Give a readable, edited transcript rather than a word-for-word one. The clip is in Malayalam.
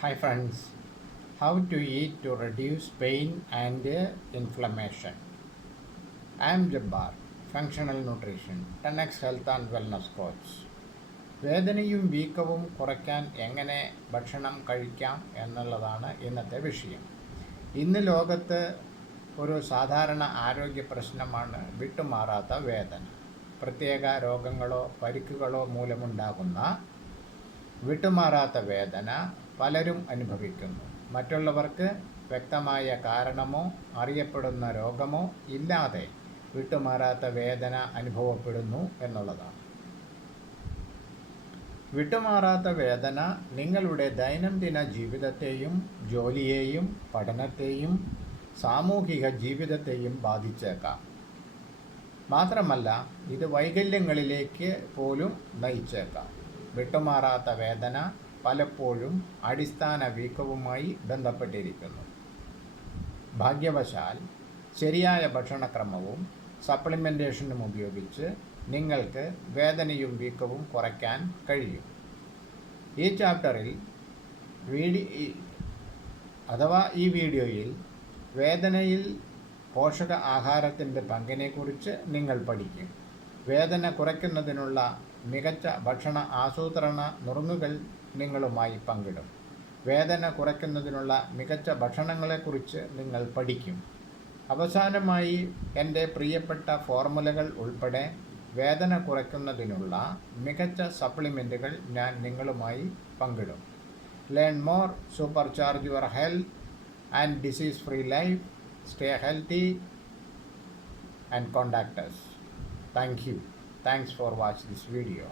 Hi friends, how to eat to reduce pain and inflammation. I am Jabbar, Functional Nutrition, 10x Health and Wellness Coach. വേദനയും വീക്കവും കുറയ്ക്കാൻ എങ്ങനെ ഭക്ഷണം കഴിക്കാം എന്നുള്ളതാണ് ഇന്നത്തെ വിഷയം. ഇന്ന് ലോകത്ത് ഒരു സാധാരണ ആരോഗ്യ പ്രശ്നമാണ് വിട്ടുമാറാത്ത വേദന. പ്രത്യേക രോഗങ്ങളോ പരിക്കുകളോ മൂലമുണ്ടാകുന്ന വിട്ടുമാറാത്ത വേദന പലരും അനുഭവിക്കുന്നു. മറ്റുള്ളവർക്ക് വ്യക്തമായ കാരണമോ അറിയപ്പെടുന്ന രോഗമോ ഇല്ലാതെ വിട്ടുമാറാത്ത വേദന അനുഭവപ്പെടുന്നു എന്നുള്ളതാണ്. വിട്ടുമാറാത്ത വേദന നിങ്ങളുടെ ദൈനംദിന ജീവിതത്തെയും ജോലിയെയും പഠനത്തെയും സാമൂഹിക ജീവിതത്തെയും ബാധിച്ചേക്കാം. മാത്രമല്ല ഇത് വൈകല്യങ്ങളിലേക്ക് പോലും നയിച്ചേക്കാം. വിട്ടുമാറാത്ത വേദന പലപ്പോഴും അടിസ്ഥാന വീക്കവുമായി ബന്ധപ്പെട്ടിരിക്കുന്നു. ഭാഗ്യവശാൽ ശരിയായ ഭക്ഷണക്രമവും സപ്ലിമെൻറ്റേഷനും ഉപയോഗിച്ച് നിങ്ങൾക്ക് വേദനയും വീക്കവും കുറയ്ക്കാൻ കഴിയും. ഈ ചാപ്റ്ററിൽ ഈ വീഡിയോയിൽ വേദനയിൽ പോഷക ആഹാരത്തിൻ്റെ പങ്കിനെക്കുറിച്ച് നിങ്ങൾ പഠിക്കും. വേദന കുറയ്ക്കുന്നതിനുള്ള മികച്ച ഭക്ഷണ ആസൂത്രണ നുറുങ്ങുകൾ നിങ്ങളുമായി പങ്കിടും. വേദന കുറയ്ക്കുന്നതിനുള്ള മികച്ച ഭക്ഷണങ്ങളെക്കുറിച്ച് നിങ്ങൾ പഠിക്കും. അവസാനമായി എൻ്റെ പ്രിയപ്പെട്ട ഫോർമുലകൾ ഉൾപ്പെടെ വേദന കുറയ്ക്കുന്നതിനുള്ള മികച്ച സപ്ലിമെൻറ്റുകൾ ഞാൻ നിങ്ങളുമായി പങ്കിടും. Learn more, super charge your health and disease free life. Stay healthy and contact us. Thank you. Thanks for watching this video.